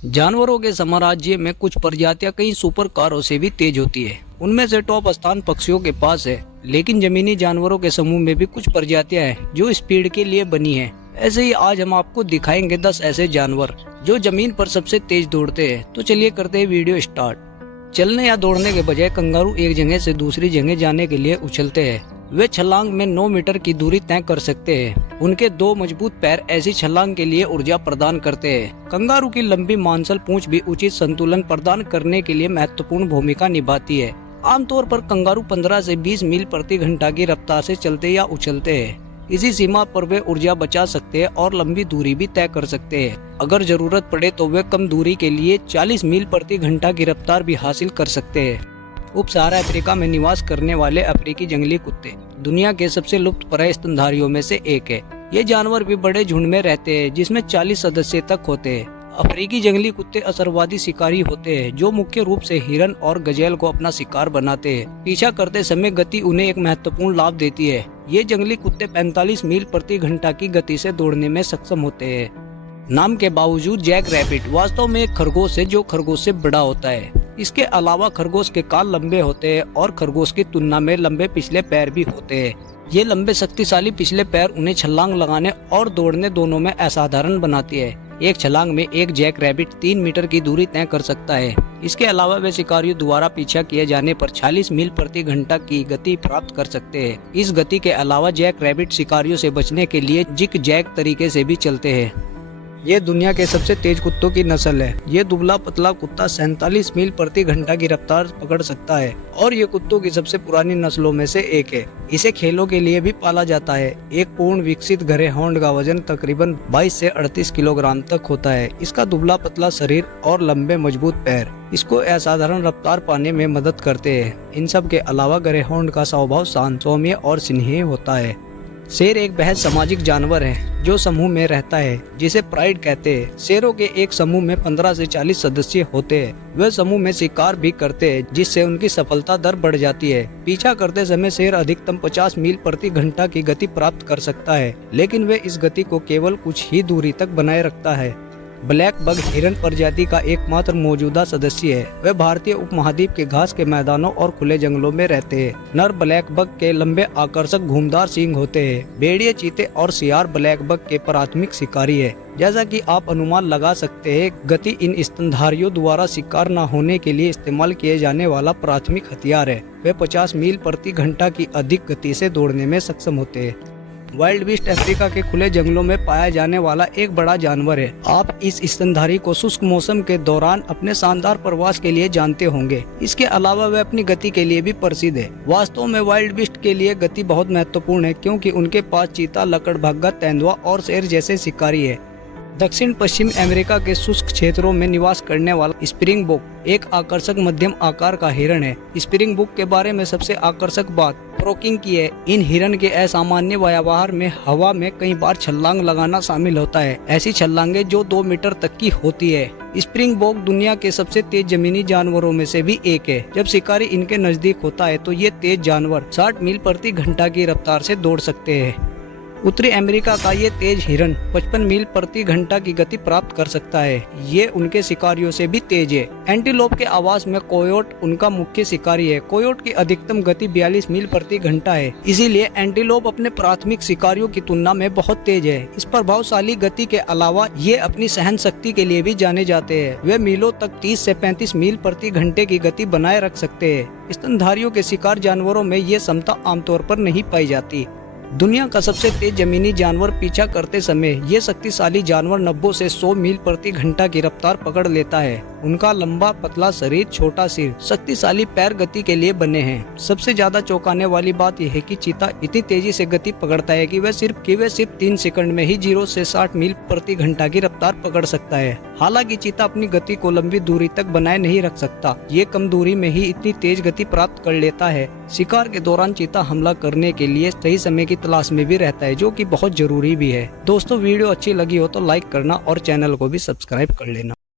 जानवरों के साम्राज्य में कुछ प्रजातियां कई सुपर कारों से भी तेज होती है। उनमें से टॉप स्थान पक्षियों के पास है, लेकिन जमीनी जानवरों के समूह में भी कुछ प्रजातियां हैं जो स्पीड के लिए बनी है। ऐसे ही आज हम आपको दिखाएंगे 10 ऐसे जानवर जो जमीन पर सबसे तेज दौड़ते हैं। तो चलिए करते हैं वीडियो स्टार्ट। चलने या दौड़ने के बजाय कंगारू एक जगह से दूसरी जगह जाने के लिए उछलते हैं। वे छलांग में 9 मीटर की दूरी तय कर सकते हैं। उनके 2 मजबूत पैर ऐसी छलांग के लिए ऊर्जा प्रदान करते हैं। कंगारू की लंबी मांसल पूंछ भी उचित संतुलन प्रदान करने के लिए महत्वपूर्ण भूमिका निभाती है। आमतौर पर कंगारू 15 से 20 मील प्रति घंटा की रफ्तार से चलते या उछलते हैं। इसी सीमा पर वे ऊर्जा बचा सकते हैं और लंबी दूरी भी तय कर सकते हैं। अगर जरूरत पड़े तो वे कम दूरी के लिए 40 मील प्रति घंटा की रफ्तार भी हासिल कर सकते हैं। उप सहारा अफ्रीका में निवास करने वाले अफ्रीकी जंगली कुत्ते दुनिया के सबसे लुप्तप्राय स्तनधारियों में से एक है। ये जानवर भी बड़े झुंड में रहते हैं, जिसमें 40 सदस्य तक होते हैं। अफ्रीकी जंगली कुत्ते असरवादी शिकारी होते हैं जो मुख्य रूप से हिरन और गजेल को अपना शिकार बनाते हैं। पीछा करते समय गति उन्हें एक महत्वपूर्ण लाभ देती है। ये जंगली कुत्ते 45 मील प्रति घंटा की गति से दौड़ने में सक्षम होते हैं। नाम के बावजूद जैक रैबिट वास्तव में एक खरगोश है जो खरगोश से बड़ा होता है। इसके अलावा खरगोश के कान लंबे होते हैं और खरगोश की तुलना में लंबे पिछले पैर भी होते हैं। ये लंबे शक्तिशाली पिछले पैर उन्हें छलांग लगाने और दौड़ने दोनों में असाधारण बनाती है। एक छलांग में एक जैक रैबिट 3 मीटर की दूरी तय कर सकता है। इसके अलावा वे शिकारियों द्वारा पीछा किए जाने पर 40 मील प्रति घंटा की गति प्राप्त कर सकते हैं। इस गति के अलावा जैक रैबिट शिकारियों से बचने के लिए जिग जैक तरीके से भी चलते हैं। ये दुनिया के सबसे तेज कुत्तों की नस्ल है। ये दुबला पतला कुत्ता 47 मील प्रति घंटा की रफ्तार पकड़ सकता है और ये कुत्तों की सबसे पुरानी नस्लों में से एक है। इसे खेलों के लिए भी पाला जाता है। एक पूर्ण विकसित ग्रेहाउंड का वजन तकरीबन 22 से 38 किलोग्राम तक होता है। इसका दुबला पतला शरीर और लंबे मजबूत पैर इसको असाधारण रफ्तार पाने में मदद करते हैं। इन सब के अलावा ग्रेहाउंड का स्वभाव शांत, सौम्य और स्नेही होता है। शेर एक बेहद सामाजिक जानवर है जो समूह में रहता है, जिसे प्राइड कहते हैं। शेरों के एक समूह में 15 से 40 सदस्य होते हैं। वे समूह में शिकार भी करते हैं, जिससे उनकी सफलता दर बढ़ जाती है। पीछा करते समय शेर अधिकतम 50 मील प्रति घंटा की गति प्राप्त कर सकता है, लेकिन वे इस गति को केवल कुछ ही दूरी तक बनाए रखता है। ब्लैक बग हिरन प्रजाति का एकमात्र मौजूदा सदस्य है। वे भारतीय उपमहाद्वीप के घास के मैदानों और खुले जंगलों में रहते हैं। नर ब्लैक बग के लंबे आकर्षक घुमदार सींग होते हैं। भेड़िए, चीते और सियार ब्लैक बग के प्राथमिक शिकारी है। जैसा कि आप अनुमान लगा सकते हैं, गति इन स्तनधारियों द्वारा शिकार न होने के लिए इस्तेमाल किए जाने वाला प्राथमिक हथियार है। वे 50 मील प्रति घंटा की अधिक गति से दौड़ने में सक्षम होते हैं। वाइल्ड बीस्ट अफ्रीका के खुले जंगलों में पाया जाने वाला एक बड़ा जानवर है। आप इस स्तनधारी को शुष्क मौसम के दौरान अपने शानदार प्रवास के लिए जानते होंगे। इसके अलावा वह अपनी गति के लिए भी प्रसिद्ध है। वास्तव में वाइल्ड बीस्ट के लिए गति बहुत महत्वपूर्ण है, क्योंकि उनके पास चीता, लकड़बग्घा, तेंदुआ और शेर जैसे शिकारी है। दक्षिण पश्चिम अमेरिका के शुष्क क्षेत्रों में निवास करने वाला स्प्रिंगबोक एक आकर्षक मध्यम आकार का हिरन है। स्प्रिंगबोक के बारे में सबसे आकर्षक बात फ्रोकिंग की है। इन हिरन के असामान्य व्यवहार में हवा में कई बार छलांग लगाना शामिल होता है। ऐसी छलांगे जो 2 मीटर तक की होती है। स्प्रिंगबोक दुनिया के सबसे तेज जमीनी जानवरों में से भी एक है। जब शिकारी इनके नजदीक होता है तो ये तेज जानवर 60 मील प्रति घंटा की रफ्तार से दौड़ सकते हैं। उत्तरी अमेरिका का ये तेज हिरन 55 मील प्रति घंटा की गति प्राप्त कर सकता है। ये उनके शिकारियों से भी तेज है। एंटीलोप के आवास में कोयोट उनका मुख्य शिकारी है। कोयोट की अधिकतम गति 42 मील प्रति घंटा है, इसीलिए एंटीलोप अपने प्राथमिक शिकारियों की तुलना में बहुत तेज है। इस प्रभावशाली गति के अलावा ये अपनी सहन शक्ति के लिए भी जाने जाते हैं। वे मीलों तक 30 से 35 मील प्रति घंटे की गति बनाए रख सकते हैं। स्तनधारियों के शिकार जानवरों में ये क्षमता आमतौर पर नहीं पाई जाती। दुनिया का सबसे तेज जमीनी जानवर पीछा करते समय ये शक्तिशाली जानवर 90 से 100 मील प्रति घंटा की रफ्तार पकड़ लेता है। उनका लंबा पतला शरीर, छोटा सिर, शक्तिशाली पैर गति के लिए बने हैं। सबसे ज्यादा चौंकाने वाली बात यह है कि चीता इतनी तेजी से गति पकड़ता है कि वह सिर्फ 3 सेकंड में ही 0 से 60 मील प्रति घंटा की रफ्तार पकड़ सकता है। हालांकि चीता अपनी गति को लंबी दूरी तक बनाए नहीं रख सकता। ये कम दूरी में ही इतनी तेज गति प्राप्त कर लेता है। शिकार के दौरान चीता हमला करने के लिए सही समय की तलाश में भी रहता है, जो कि बहुत जरूरी भी है। दोस्तों, वीडियो अच्छी लगी हो तो लाइक करना और चैनल को भी सब्सक्राइब कर लेना।